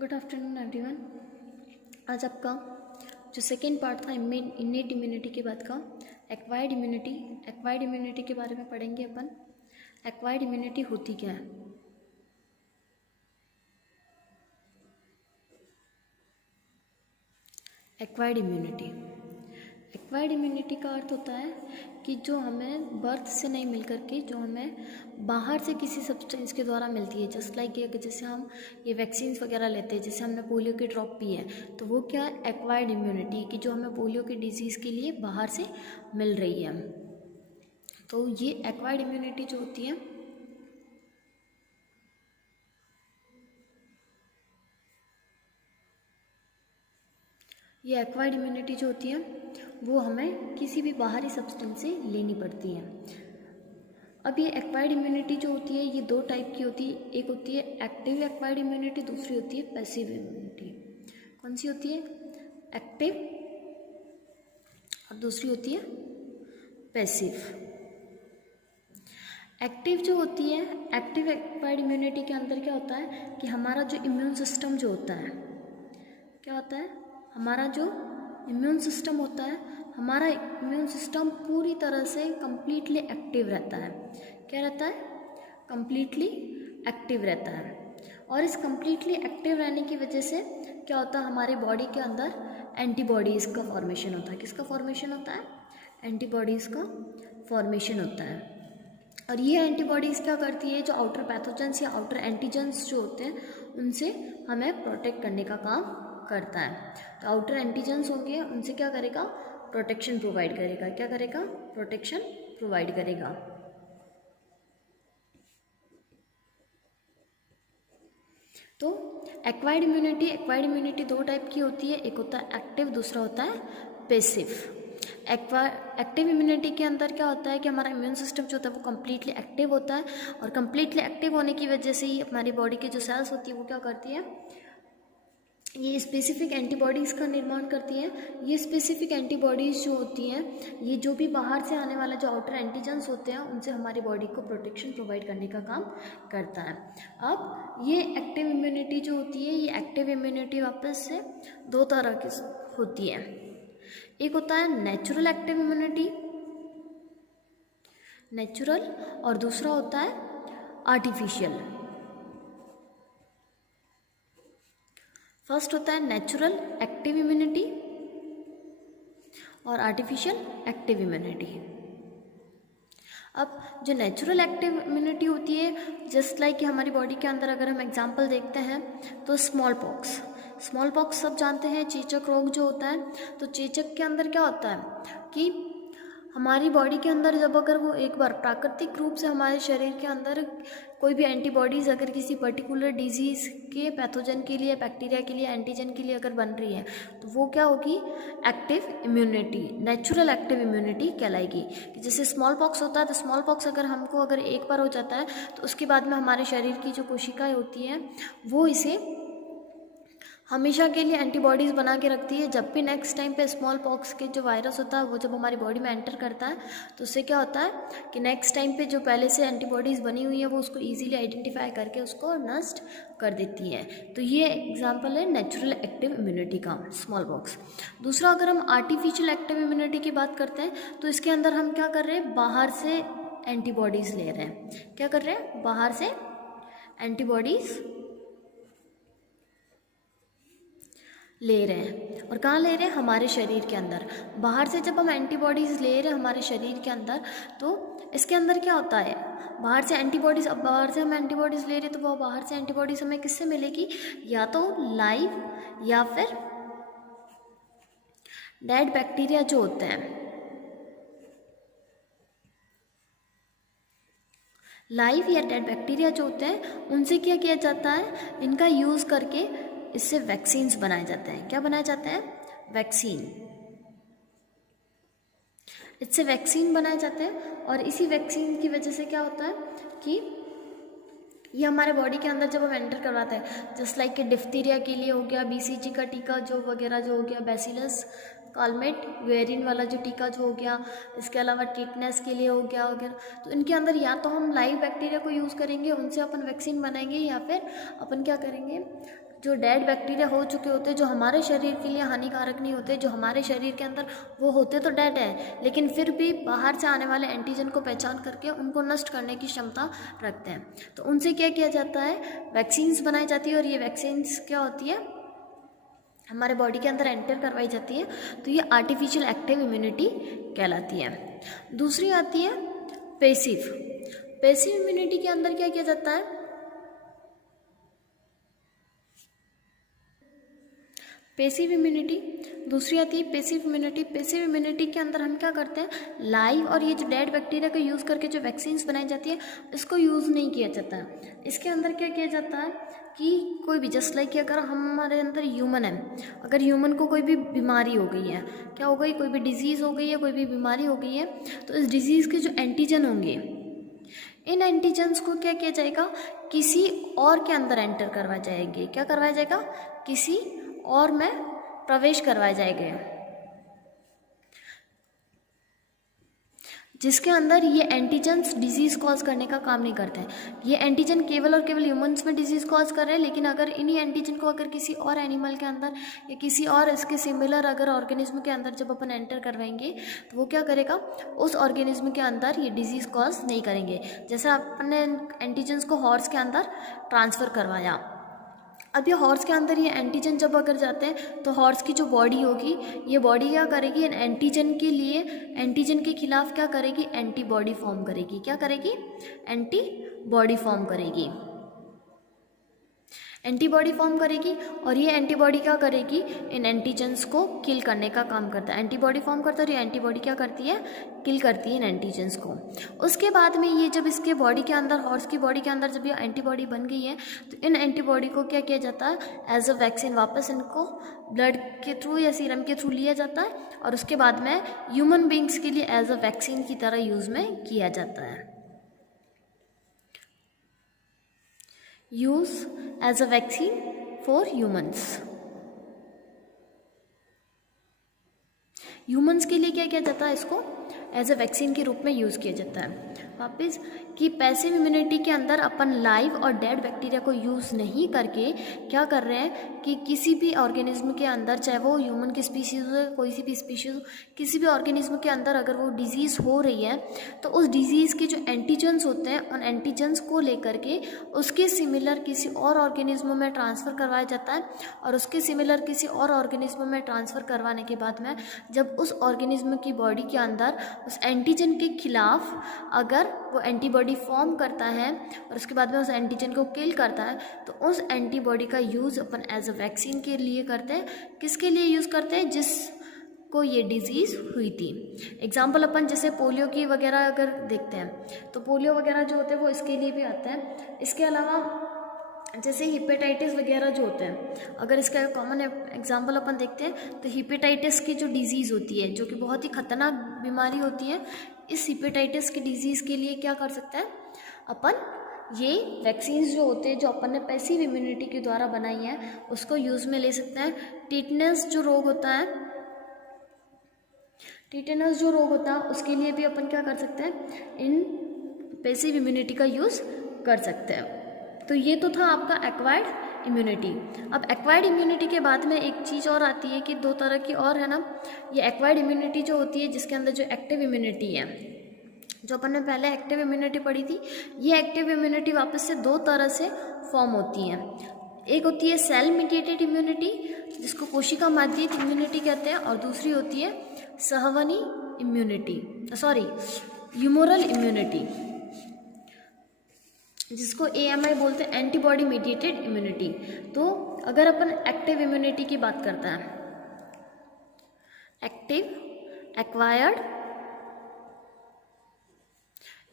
Good afternoon everyone. आज आपका जो सेकेंड पार्ट था इन्नेट इम्यूनिटी के बाद का एक्वायर्ड इम्यूनिटी के बारे में पढ़ेंगे अपन। एक्वायर्ड इम्यूनिटी होती क्या है? एक्वायर्ड इम्यूनिटी का अर्थ होता है कि जो हमें बर्थ से नहीं मिल करके जो हमें बाहर से किसी सब्सटेंस के द्वारा मिलती है। जस्ट लाइक ये जैसे हम ये वैक्सीन्स वगैरह लेते हैं, जैसे हमने पोलियो की ड्रॉप पी है, तो वो क्या है? एक्वायर्ड इम्यूनिटी, कि जो हमें पोलियो की डिजीज़ के लिए बाहर से मिल रही है। तो ये एक्वायर्ड इम्यूनिटी जो होती है जो होती है वो हमें किसी भी बाहरी सब्सटेंस से लेनी पड़ती है। अब ये एक्वायर्ड इम्यूनिटी जो होती है ये दो टाइप की होती है। एक होती है एक्टिव एक्वायर्ड इम्यूनिटी, दूसरी होती है पैसिव इम्यूनिटी। कौन सी होती है? एक्टिव, और दूसरी होती है पैसिव। एक्टिव जो होती है, एक्टिव एक्वायर्ड इम्यूनिटी के अंदर क्या होता है कि हमारा जो इम्यून सिस्टम जो होता है, क्या होता है? हमारा जो इम्यून सिस्टम होता है, हमारा इम्यून सिस्टम पूरी तरह से कंप्लीटली एक्टिव रहता है। क्या रहता है? कंप्लीटली एक्टिव रहता है। और इस कंप्लीटली एक्टिव रहने की वजह से क्या होता है? हमारे बॉडी के अंदर एंटीबॉडीज़ का फॉर्मेशन होता है। किसका फॉर्मेशन होता है? एंटीबॉडीज़ का फॉर्मेशन होता है। और ये एंटीबॉडीज़ क्या करती है? जो आउटर पैथोजेंस या आउटर एंटीजेंस जो होते हैं उनसे हमें प्रोटेक्ट करने का काम करता है। तो आउटर एंटीजेंस होंगे, उनसे क्या करेगा? प्रोटेक्शन प्रोवाइड करेगा। क्या करेगा? प्रोटेक्शन प्रोवाइड करेगा। तो एक्वायर्ड इम्यूनिटी दो टाइप की होती है। एक होता है एक्टिव, दूसरा होता है पैसिव। एक्टिव इम्यूनिटी के अंदर क्या होता है कि हमारा इम्यून सिस्टम जो होता है वो कम्प्लीटली एक्टिव होता है, और कम्प्लीटली एक्टिव होने की वजह से ही हमारी बॉडी की जो सेल्स होती है वो क्या करती है? ये स्पेसिफिक एंटीबॉडीज़ का निर्माण करती हैं। ये स्पेसिफिक एंटीबॉडीज़ जो होती हैं, ये जो भी बाहर से आने वाले जो आउटर एंटीजेंस होते हैं उनसे हमारी बॉडी को प्रोटेक्शन प्रोवाइड करने का काम करता है। अब ये एक्टिव इम्यूनिटी जो होती है, ये एक्टिव इम्यूनिटी वापस से दो तरह की होती है। एक होता है नेचुरल एक्टिव इम्यूनिटी, और दूसरा होता है आर्टिफिशियल। फर्स्ट होता है नेचुरल एक्टिव इम्यूनिटी और आर्टिफिशियल एक्टिव इम्यूनिटी। अब जो नेचुरल एक्टिव इम्यूनिटी होती है, जस्ट लाइक कि हमारी बॉडी के अंदर अगर हम एग्जांपल देखते हैं तो स्मॉल पॉक्स सब जानते हैं, चेचक रोग जो होता है। तो चेचक के अंदर क्या होता है कि हमारी बॉडी के अंदर जब अगर वो एक बार प्राकृतिक रूप से हमारे शरीर के अंदर कोई भी एंटीबॉडीज़ अगर किसी पर्टिकुलर डिजीज़ के पैथोजन के लिए, बैक्टीरिया के लिए, एंटीजन के लिए अगर बन रही है, तो वो क्या होगी? Active immunity, natural active immunity कहलाएगी। कि जैसे स्मॉल पॉक्स होता है, तो स्मॉल पॉक्स अगर एक बार हो जाता है तो उसके बाद में हमारे शरीर की जो कोशिकाएँ होती हैं वो इसे हमेशा के लिए एंटीबॉडीज़ बना के रखती है। जब भी नेक्स्ट टाइम पे स्मॉल पॉक्स के जो वायरस होता है वो जब हमारी बॉडी में एंटर करता है तो उससे क्या होता है कि नेक्स्ट टाइम पे जो पहले से एंटीबॉडीज़ बनी हुई है वो उसको इजीली आइडेंटिफाई करके उसको नष्ट कर देती हैं। तो ये एग्जांपल है नेचुरल एक्टिव इम्यूनिटी का, स्मॉल पॉक्स। दूसरा, अगर हम आर्टिफिशियल एक्टिव इम्यूनिटी की बात करते हैं तो इसके अंदर हम क्या कर रहे हैं? बाहर से एंटीबॉडीज़ ले रहे हैं। क्या कर रहे हैं? बाहर से एंटीबॉडीज़ ले रहे हैं। और कहाँ ले रहे हैं? हमारे शरीर के अंदर। बाहर से जब हम एंटीबॉडीज़ ले रहे हैं हमारे शरीर के अंदर, तो इसके अंदर क्या होता है? बाहर से एंटीबॉडीज़, अब बाहर से हम एंटीबॉडीज़ ले रहे हैं तो वो बाहर से एंटीबॉडीज़ हमें किससे मिलेगी? या तो लाइव या फिर डेड बैक्टीरिया जो होते हैं, लाइव या डेड बैक्टीरिया जो होते हैं उनसे क्या किया जाता है? इनका यूज़ करके इससे वैक्सीन्स बनाए जाते हैं। क्या बनाए जाते हैं? वैक्सीन। इससे वैक्सीन बनाए जाते हैं, और इसी वैक्सीन की वजह से क्या होता है कि ये हमारे बॉडी के अंदर जब हम एंटर करवाते हैं, जस्ट लाइक कि डिफ्थीरिया के लिए हो गया BCG का टीका जो वगैरह जो हो गया, बैसिलस कालमेट वेरिन वाला जो टीका जो हो गया, इसके अलावा टिटनेस के लिए हो गया वगैरह। तो इनके अंदर या तो हम लाइव बैक्टीरिया को यूज़ करेंगे, उनसे अपन वैक्सीन बनाएंगे, या फिर अपन क्या करेंगे, जो डेड बैक्टीरिया हो चुके होते हैं, जो हमारे शरीर के लिए हानिकारक नहीं होते, जो हमारे शरीर के अंदर वो होते तो डेड है लेकिन फिर भी बाहर से आने वाले एंटीजन को पहचान करके उनको नष्ट करने की क्षमता रखते हैं। तो उनसे क्या किया जाता है, वैक्सीन्स बनाई जाती है, और ये वैक्सीन्स क्या होती है, हमारे बॉडी के अंदर एंटर करवाई जाती है। तो ये आर्टिफिशियल एक्टिव इम्यूनिटी कहलाती है। दूसरी आती है पैसिव। पैसिव इम्यूनिटी के अंदर क्या किया जाता है, पैसिव इम्यूनिटी। दूसरी आती है पैसिव इम्यूनिटी। पैसिव इम्यूनिटी के अंदर हम क्या करते हैं, लाइव और ये जो डेड बैक्टीरिया का यूज़ करके जो वैक्सीन्स बनाई जाती है इसको यूज़ नहीं किया जाता है। इसके अंदर क्या किया जाता है कि कोई भी, जस्ट लाइक कि अगर हमारे अंदर ह्यूमन है, अगर ह्यूमन को कोई भी बीमारी हो गई है, क्या हो गई, कोई भी डिजीज़ हो गई है, कोई भी बीमारी हो गई है, तो इस डिजीज़ के जो एंटीजन होंगे, इन एंटीजन्स को क्या किया जाएगा, किसी और के अंदर एंटर करवाए जाएंगे। क्या करवाया जाएगा, किसी और में प्रवेश करवाए जाएंगे, जिसके अंदर ये एंटीजन्स डिजीज़ कॉज करने का काम नहीं करते हैं। ये एंटीजन केवल और केवल ह्यूमंस में डिजीज़ कॉज कर रहे हैं, लेकिन अगर इन्हीं एंटीजन को अगर किसी और एनिमल के अंदर या किसी और इसके सिमिलर अगर ऑर्गेनिज्म के अंदर जब अपन एंटर करवाएंगे तो वो क्या करेगा, उस ऑर्गेनिज्म के अंदर ये डिजीज़ कॉज नहीं करेंगे। जैसे अपने एंटीजन्स को हॉर्स के अंदर ट्रांसफ़र करवाया, अब ये हॉर्स के अंदर ये एंटीजन जब अगर जाते हैं तो हॉर्स की जो बॉडी होगी, ये बॉडी क्या करेगी, इन एंटीजन के लिए, एंटीजन के खिलाफ क्या करेगी, एंटीबॉडी फॉर्म करेगी। क्या करेगी, एंटीबॉडी फॉर्म करेगी, एंटीबॉडी फॉर्म करेगी। और ये एंटीबॉडी क्या करेगी, इन एंटीजन्स को किल करने का काम करता है। एंटीबॉडी फॉर्म करता है और ये एंटीबॉडी क्या करती है, किल करती है इन एंटीजन्स को। उसके बाद में ये जब इसके बॉडी के अंदर, हॉर्स की बॉडी के अंदर जब ये एंटीबॉडी बन गई है तो इन एंटीबॉडी को क्या किया जाता है, एज अ वैक्सीन वापस इनको ब्लड के थ्रू या सीरम के थ्रू लिया जाता है, और उसके बाद में ह्यूमन बींग्स के लिए एज अ वैक्सीन की तरह यूज़ में किया जाता है। Use as a vaccine for humans. Humans के लिए क्या किया जाता है, इसको एज अ वैक्सीन के रूप में यूज़ किया जाता है। वापस कि पैसिव इम्यूनिटी के अंदर अपन लाइव और डेड बैक्टीरिया को यूज़ नहीं करके क्या कर रहे हैं कि किसी भी ऑर्गेनिज्म के अंदर, चाहे वो ह्यूमन की स्पीशीज़ हो, कोई सी भी स्पीशीज़ हो, किसी भी ऑर्गेनिज्म के अंदर अगर वो डिजीज़ हो रही है तो उस डिजीज़ के जो एंटीजन्स होते हैं उन एंटीजन्स को लेकर के उसके सिमिलर किसी और ऑर्गेनिज्म में ट्रांसफ़र करवाया जाता है, और उसके सिमिलर किसी और ऑर्गेनिज्म में ट्रांसफ़र करवाने के बाद में जब उस ऑर्गेनिज्म की बॉडी के अंदर उस एंटीजन के खिलाफ अगर वो एंटीबॉडी फॉर्म करता है और उसके बाद में उस एंटीजन को किल करता है, तो उस एंटीबॉडी का यूज़ अपन एज अ वैक्सीन के लिए करते हैं। किसके लिए यूज़ करते हैं, जिसको ये डिजीज़ हुई थी। एग्जाम्पल अपन जैसे पोलियो की वगैरह अगर देखते हैं तो पोलियो वगैरह जो होते हैं वो इसके लिए भी आते हैं। इसके अलावा जैसे हिपेटाइटिस वगैरह जो होते हैं, अगर इसका कॉमन एग्जांपल अपन देखते हैं तो हिपेटाइटिस की जो डिजीज़ होती है, जो कि बहुत ही खतरनाक बीमारी होती है, इस हिपेटाइटिस की डिजीज़ के लिए क्या कर सकते हैं अपन, ये वैक्सीन्स जो होते हैं जो अपन ने पैसिव इम्यूनिटी के द्वारा बनाई हैं उसको यूज़ में ले सकते हैं। टिटनेस जो रोग होता है, टिटेनस जो रोग होता है उसके लिए भी अपन क्या कर सकते हैं, इन पैसिव इम्यूनिटी का यूज़ कर सकते हैं। तो ये तो था आपका एक्वायर्ड इम्यूनिटी। अब एक्वायर्ड इम्यूनिटी के बाद में एक चीज़ और आती है कि दो तरह की और है ना, ये एक्वायर्ड इम्यूनिटी जो होती है जिसके अंदर जो एक्टिव इम्यूनिटी है, जो अपन ने पहले एक्टिव इम्यूनिटी पढ़ी थी, ये एक्टिव इम्यूनिटी वापस से दो तरह से फॉर्म होती है। एक होती है सेल मीडिएटेड इम्यूनिटी जिसको कोशिका माध्यित इम्यूनिटी कहते हैं, और दूसरी होती है सहवनी इम्यूनिटी, सॉरी ह्यूमोरल इम्यूनिटी जिसको AMI बोलते हैं, एंटीबॉडी मीडिएटेड इम्यूनिटी। तो अगर अपन एक्टिव इम्यूनिटी की बात करते हैं, एक्टिव एक्वायर्ड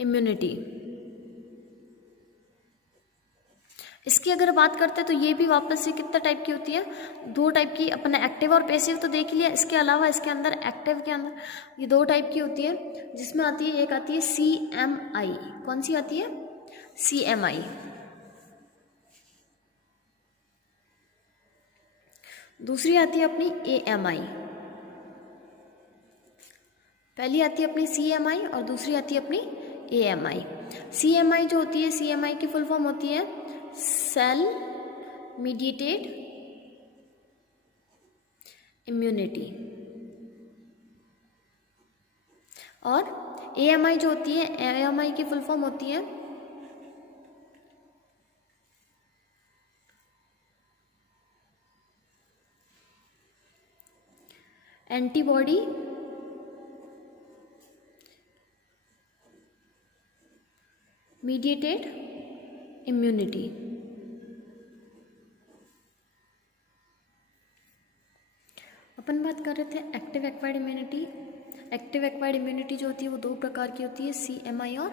इम्यूनिटी, इसकी अगर बात करते हैं तो ये भी वापस से कितना टाइप की होती है, दो टाइप की। अपन एक्टिव और पैसिव तो देख लिया, इसके अलावा इसके अंदर एक्टिव के अंदर ये दो टाइप की होती है, जिसमें आती है, एक आती है CMI। कौन सी आती है, CMI। दूसरी आती है अपनी AMI। पहली आती है अपनी CMI और दूसरी आती है अपनी AMI। CMI जो होती है, CMI की फुल फॉर्म होती है सेल मीडिएटेड इम्यूनिटी, और AMI जो होती है, AMI की फुल फॉर्म होती है एंटीबॉडी मीडिएटेड इम्यूनिटी। अपन बात कर रहे थे active acquired immunity. Active acquired immunity जो होती है वो दो प्रकार की होती है, CMI और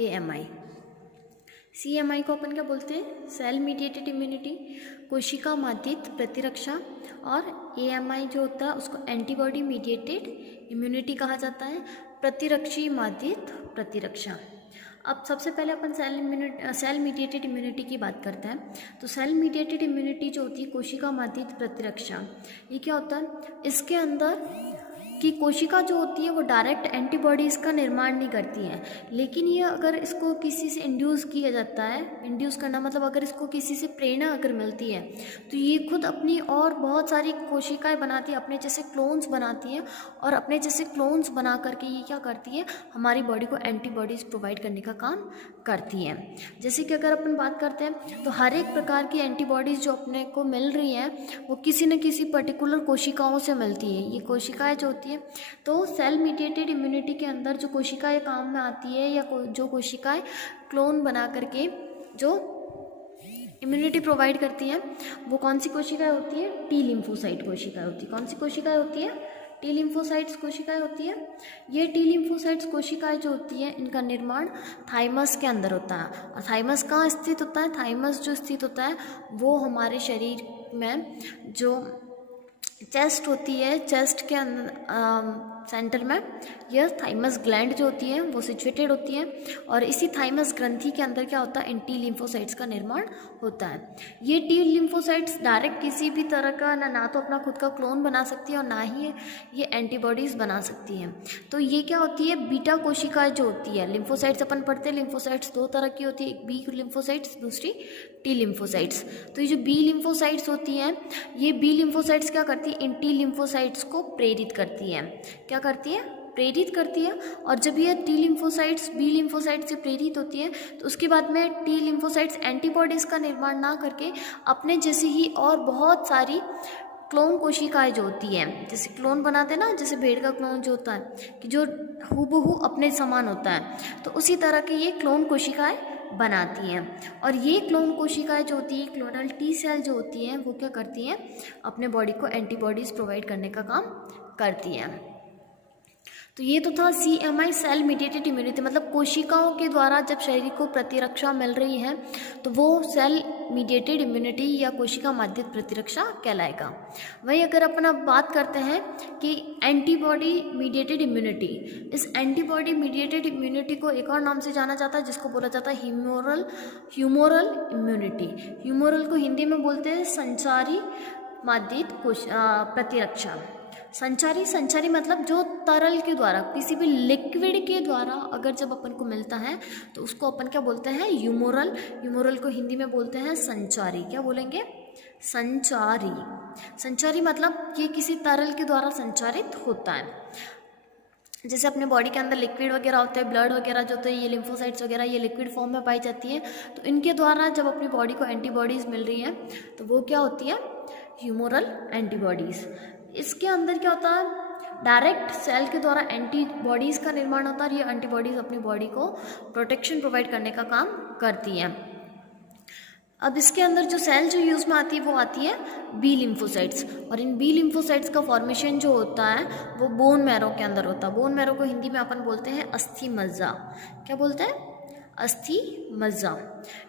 AMI। CMI को अपन क्या बोलते हैं, सेल मीडिएटेड इम्यूनिटी, कोशिका माध्यित प्रतिरक्षा, और AMI जो होता है उसको एंटीबॉडी मीडिएटेड इम्यूनिटी कहा जाता है, प्रतिरक्षी माध्यित प्रतिरक्षा। अब सबसे पहले अपन सेल मीडिएटेड इम्यूनिटी की बात करते हैं। तो सेल मीडिएटेड इम्यूनिटी जो होती है, कोशिका माध्यित प्रतिरक्षा, ये क्या होता है, इसके अंदर कि कोशिका जो होती है वो डायरेक्ट एंटीबॉडीज़ का निर्माण नहीं करती है, लेकिन ये अगर इसको किसी से इंड्यूस किया जाता है, इंड्यूस करना मतलब अगर इसको किसी से प्रेरणा अगर मिलती है तो ये खुद अपनी और बहुत सारी कोशिकाएं बनाती है, अपने जैसे क्लोन्स बनाती है, और अपने जैसे क्लोन्स बना करके ये क्या करती है, हमारी बॉडी को एंटीबॉडीज़ प्रोवाइड करने का काम करती हैं। जैसे कि अगर अपन बात करते हैं तो हर एक प्रकार की एंटीबॉडीज़ जो अपने को मिल रही हैं वो किसी न किसी पर्टिकुलर कोशिकाओं से मिलती है। ये कोशिकाएं जो होती है, तो सेल मीडिएटेड इम्यूनिटी के अंदर जो कोशिकाएं काम में आती है, या जो कोशिकाएं क्लोन बना करके जो इम्यूनिटी प्रोवाइड करती हैं, वो कौन सी कोशिकाएं होती है, टी लिम्फोसाइट कोशिकाएं होती है। कौन सी कोशिकाएं होती है, टी लिम्फोसाइट्स कोशिकाएं होती है। ये टी लिम्फोसाइट्स कोशिकाएं जो होती हैं, इनका निर्माण थाइमस के अंदर होता है। और थाइमस कहाँ स्थित होता है, थाइमस जो स्थित होता है वो हमारे शरीर में जो चेस्ट होती है, चेस्ट के सेंटर में यह थाइमस ग्लैंड जो होती है वो सिचुएटेड होती है, और इसी थाइमस ग्रंथि के अंदर क्या होता है, इन टी लिम्फोसाइट्स का निर्माण होता है। ये टी लिम्फोसाइट्स डायरेक्ट किसी भी तरह का ना तो अपना खुद का क्लोन बना सकती है और ना ही ये एंटीबॉडीज़ बना सकती हैं। तो ये क्या होती है, बीटा कोशिकाएं जो होती है, लिम्फोसाइट्स अपन पढ़ते हैं, लिम्फोसाइट्स दो तरह की होती है, एक बी लिम्फोसाइट्स, दूसरी टी लिम्फोसाइट्स। तो ये जो बी लिम्फोसाइट्स होती हैं, ये बी लिम्फोसाइट्स क्या करती है, इन टी लिम्फोसाइट्स को प्रेरित करती है। क्या करती है, प्रेरित करती है। और जब ये टी लिम्फोसाइट्स बी लिम्फोसाइट्स से प्रेरित होती है तो उसके बाद में टी लिम्फोसाइट्स एंटीबॉडीज़ का निर्माण ना करके अपने जैसे ही और बहुत सारी क्लोन कोशिकाएं जो होती हैं, जैसे क्लोन बनाते हैं ना, जैसे भेड़ का क्लोन जो होता है कि जो हूबहू अपने समान होता है, तो उसी तरह के ये क्लोन कोशिकाएं बनाती हैं। और ये क्लोन कोशिकाएं जो होती है, क्लोनल टी सेल जो होती हैं, वो क्या करती हैं, अपने बॉडी को एंटीबॉडीज़ प्रोवाइड करने का काम करती हैं। तो ये तो था CMI, सेल मीडिएटेड इम्यूनिटी, मतलब कोशिकाओं के द्वारा जब शरीर को प्रतिरक्षा मिल रही है तो वो सेल मीडिएटेड इम्यूनिटी या कोशिका माध्यित प्रतिरक्षा कहलाएगा। वहीं अगर अपन अब बात करते हैं कि एंटीबॉडी मीडिएटेड इम्यूनिटी, इस एंटीबॉडी मीडिएटेड इम्यूनिटी को एक और नाम से जाना जाता है जिसको बोला जाता है ह्यूमोरल इम्यूनिटी। ह्यूमोरल को हिंदी में बोलते हैं संचारी माध्यित प्रतिरक्षा। संचारी मतलब जो तरल के द्वारा, किसी भी लिक्विड के द्वारा अगर जब अपन को मिलता है तो उसको अपन क्या बोलते हैं, ह्यूमोरल को हिंदी में बोलते हैं संचारी। क्या बोलेंगे, संचारी मतलब ये किसी तरल के द्वारा संचारित होता है। जैसे अपने बॉडी के अंदर लिक्विड वगैरह होते हैं, ब्लड वगैरह जो होते हैं, ये लिम्फोसाइट्स वगैरह ये लिक्विड फॉर्म में पाई जाती है, तो इनके द्वारा जब अपनी बॉडी को एंटीबॉडीज़ मिल रही है तो वो क्या होती है, ह्यूमोरल एंटीबॉडीज़। इसके अंदर क्या होता है, डायरेक्ट सेल के द्वारा एंटीबॉडीज़ का निर्माण होता है, और ये एंटीबॉडीज़ अपनी बॉडी को प्रोटेक्शन प्रोवाइड करने का काम करती हैं। अब इसके अंदर जो सेल जो यूज़ में आती है वो आती है बी लिम्फोसाइट्स, और इन बी लिम्फोसाइट्स का फॉर्मेशन जो होता है वो बोन मैरो के अंदर होता है। बोन मैरो को हिंदी में अपन बोलते हैं अस्थि मज्जा। क्या बोलते हैं, अस्थि मज्जा।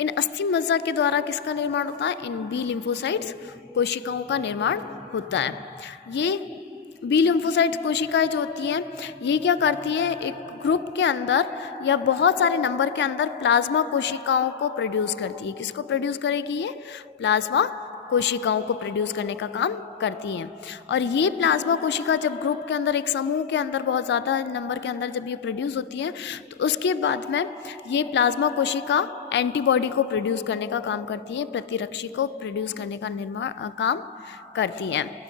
इन अस्थि मज्जा के द्वारा किसका निर्माण होता है, इन बी लिम्फोसाइट्स कोशिकाओं का निर्माण होता है। ये बी लिम्फोसाइट्स कोशिकाएं जो होती हैं ये क्या करती है, एक ग्रुप के अंदर या बहुत सारे नंबर के अंदर प्लाज्मा कोशिकाओं को प्रोड्यूस करती है। किसको प्रोड्यूस करेगी, ये प्लाज्मा कोशिकाओं को प्रोड्यूस करने का काम करती हैं। और ये प्लाज्मा कोशिका जब ग्रुप के अंदर, एक समूह के अंदर बहुत ज़्यादा नंबर के अंदर जब ये प्रोड्यूस होती है, तो उसके बाद में ये प्लाज्मा कोशिका एंटीबॉडी को प्रोड्यूस करने का काम करती है, प्रतिरक्षी को प्रोड्यूस करने का काम करती हैं।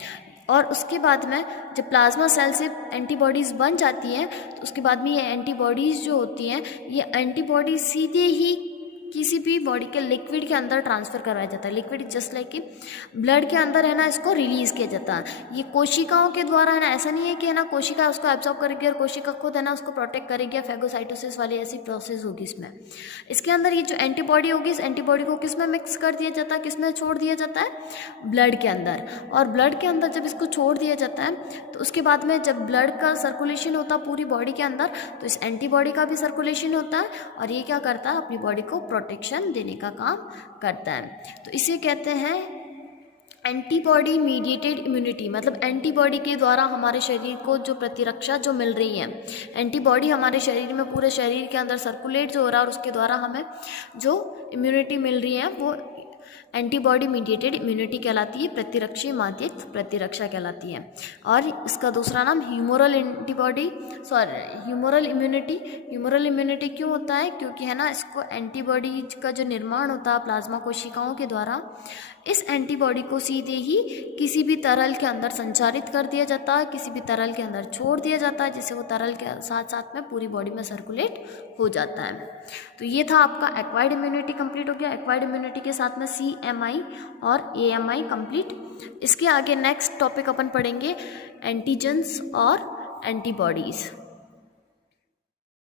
और उसके बाद में जब प्लाज्मा सेल से एंटीबॉडीज़ बन जाती हैं, तो उसके बाद में ये एंटीबॉडीज़ जो होती हैं, ये एंटीबॉडी सीधे ही किसी भी बॉडी के लिक्विड के अंदर ट्रांसफ़र करवाया जाता है। लिक्विड जस्ट लाइक कि ब्लड के अंदर है ना, इसको रिलीज़ किया जाता है। ये कोशिकाओं के द्वारा है ना, ऐसा नहीं है कि है ना कोशिका उसको एब्जॉर्ब करेगी और कोशिका खुद है ना उसको प्रोटेक्ट करेगी, या फैगोसाइटोसिस वाली ऐसी प्रोसेस होगी इसमें। इसके अंदर ये जो एंटीबॉडी होगी, इस एंटीबॉडी को किस में मिक्स कर दिया जाता है, किस में छोड़ दिया जाता है, ब्लड के अंदर। और ब्लड के अंदर जब इसको छोड़ दिया जाता है, तो उसके बाद में जब ब्लड का सर्कुलेशन होता है पूरी बॉडी के अंदर, तो इस एंटीबॉडी का भी सर्कुलेशन होता है, और ये क्या करता है, अपनी बॉडी को प्रोटेक्शन देने का काम करता है। तो इसे कहते हैं एंटीबॉडी मीडिएटेड इम्यूनिटी। मतलब एंटीबॉडी के द्वारा हमारे शरीर को जो प्रतिरक्षा जो मिल रही है, एंटीबॉडी हमारे शरीर में, पूरे शरीर के अंदर सर्कुलेट जो हो रहा है, और उसके द्वारा हमें जो इम्यूनिटी मिल रही है वो एंटीबॉडी मीडिएटेड इम्यूनिटी कहलाती है, प्रतिरक्षी माध्यित प्रतिरक्षा कहलाती है। और इसका दूसरा नाम ह्यूमोरल इम्यूनिटी। ह्यूमोरल इम्यूनिटी क्यों होता है, क्योंकि है ना इसको एंटीबॉडी का जो निर्माण होता है प्लाज्मा कोशिकाओं के द्वारा, इस एंटीबॉडी को सीधे ही किसी भी तरल के अंदर संचारित कर दिया जाता है, किसी भी तरल के अंदर छोड़ दिया जाता है, जिससे वो तरल के साथ साथ में पूरी बॉडी में सर्कुलेट हो जाता है। तो ये था आपका एक्वायर्ड इम्यूनिटी कंप्लीट हो गया। एक्वायर्ड इम्यूनिटी के साथ में CMI और AMI कंप्लीट। इसके आगे नेक्स्ट टॉपिक अपन पढ़ेंगे एंटीजेंस और एंटीबॉडीज़।